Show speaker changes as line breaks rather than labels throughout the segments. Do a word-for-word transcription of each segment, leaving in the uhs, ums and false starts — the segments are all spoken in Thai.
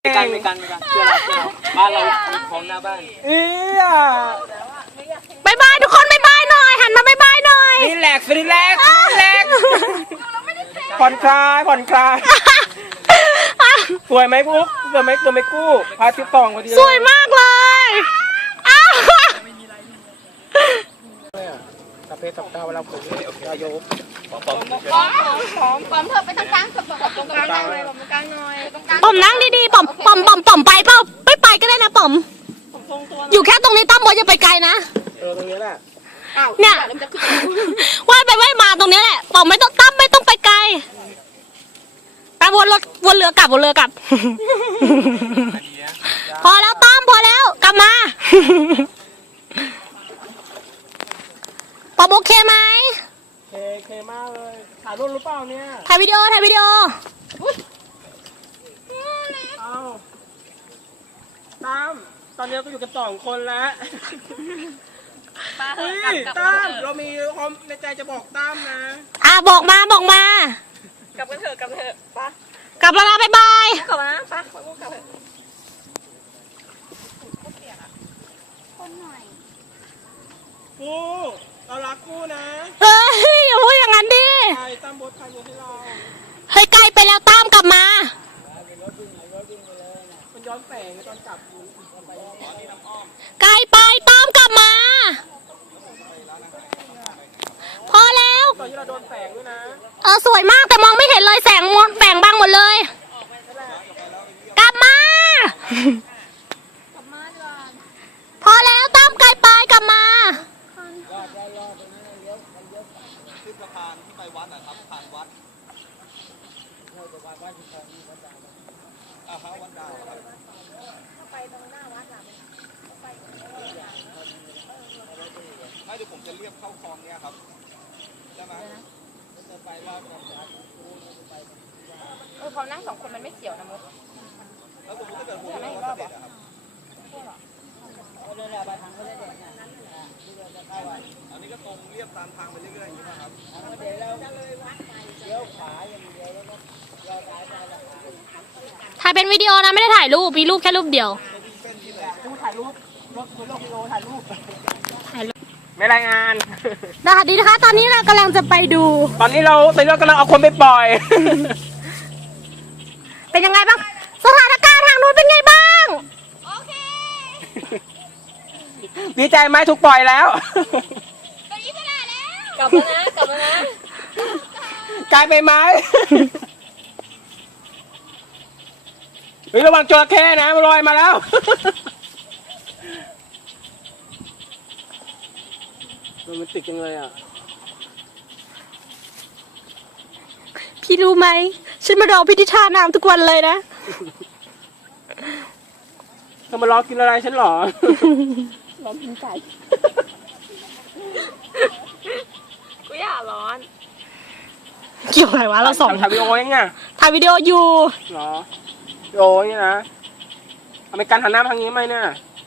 กันไม่กันไม่กันเชื่อเราเชื่อเราบ้านเราของหน้าบ้าน
เอีย
บายบายทุกคนบายบายหน่อยหันมาบายบายหน่อย
รีแลกซ์รีแลกซ์รีแลกซ์ผ่อนคลายผ่อนคลายสวยไหมปุ๊กสวยไหมสวยไหมกู้พาทิพย์ตองพอดี
สวยมากเลยอ้าว
สับเพศสับตาเวลาผมอายุ
ปอมปอม
ปอมปอมปอมเถอะไปตรงกลางกับตรงกลางหน่อยตรงกลางหน่อยตรงกลาง
ป๋อมนั่งดีๆป๋อมป๋อมป๋อมป๋อมไปเปล่าไม่ไปก็ได้นะป๋อมอยู่แค่ตรงนี้ตั้มบอลจะไปไกลนะ
เออตรงนี้แหละ
เนี่ยว่ายไปว่ายมาตรงนี้แหละป๋อมไม่ต้องตั้มไม่ต้องไปไกลไปวนรถวนเรือกลับวนเรือกลับพอแล้วตั้มพอแล้วกลับมาป๋อมโอเคไหม
เคเคมากเลยถ่ายรูปหรือเปล่าเนี่ย
ถ่ายวิดีโอถ่ายวิดีโอ
เอาตั้มตอนนี้ก็อยู่กันสองคนแล้วเฮ้ยตั้มเรามีความในใจจะบอกตั้มนะ
อ่ะบอกมาบอกมาก
ลับกันเถอะกลับเถอะปะ
กลับแล้วนะบ๊ายบาย
กลับนะปะกลับเถอะ
กูเรารักกูนะ
เฮ้ยอย่าพูดอย่างนั้นดิ
ใครตั้มบดใครอยู่ให้เรา
เฮ้ยไกลไปแล้วตามกลับมา
มันย้อนแสงตอนจับกู
ไกลไปตามกลับมาพอแล้ว
ตอนที่เราโดนแสงด้วยนะ
เออสวยมากแต่มองไม่เห็นเลยแสงมดแสงบังหมดเลยกลับมาพอแล้วตามไกลไปกลับมา
ขึ้นสะพานที่ไปวัดนะครับทางวัดเราจะวัดวัดที่ทางวัดดาวอ่าฮะวัดดาวครับไปตรงหน้าวัดหลังไปไม่เดี๋ยวผมจะเรียบเข้าคลองเนี้ยครับใช่ไหมจะไปว่า
เออเขานั่งสองคนมันไม่เกี่ยวนะมุก
แล้วผมจะเกิดหัวเราะเด็ดครับอันนี้ก็ตรงเรียบตามทางไปเรื่อยๆอย่างนี้นะครับเดี๋ยวเราเลี้ยวขวาอย่างเดียวแล้วก็เราซ้ายไป
ถ่ายเป็นวิดีโอนะไม่ได้ถ่ายรูปมีรูปแค่รูปเดียว
กูถ่ายรูปรถคุณลงวิดีโอถ่ายรูปถ่ายรูปไม่รายงาน
นะคะดีนะคะตอนนี้เรากำลังจะไปดู
ตอนนี้เราตอนนี้เรากำลังเอาคนไปปล่อย
เป็นยังไงบ้างสถานการณ์ทางนู้นเป็นไงบ้าง
โอเค
ดีใจไหมถูกปล่อยแล้ว
ตัวอิสระแล้วกลับแล้วนะกลับแล้วนะ
กลายไปไหมเฮ้ยระวังจระเข้นะมันลอยมาแล้วโรแมนติกจังเลยอ่ะ
พี่รู้ไหมฉันมารอพี่ที่ท่าน้ำทุกวันเลยนะ
เธอมารอกินอะไรฉันหรอ
รอกินไก่
กูอยากร้อน
เกี่ยวอะไรวะเราสอง
ถ่ายวิดีโอยังไง
ถ่ายวิดีโออยู่
หรอวิดีโอนี่นะอเมริกันหันหน้าทางนี้ไหมเนี่ย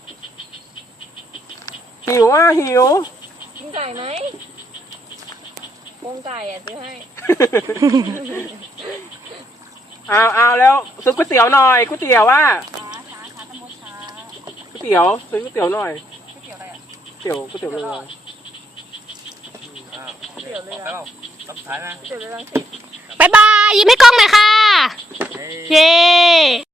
หิวอ่ะหิว
กินไก่ไหมวงไก่อ่ะซื้อให้
เอาเอาแล้วซื้อก๋วยเตี๋ยวหน่อยก๋วยเตี๋ยวว่า
ช้าช้าตะมดช้า
ก๋วยเตี๋ยวซื้อก๋วยเตี๋ยวหน่อย
ก๋วยเตี๋ยวอะไรอ่ะ
เตี๋ยวก๋วยเตี๋ยวเรือ
ก๋วยเตี๋ยวเรือ
แล้วต้องท้ายนะ
ก๋วยเตี๋ยวเรือรังสิต
บายบายยิ้มให้กล้องหน่อยค่ะเย้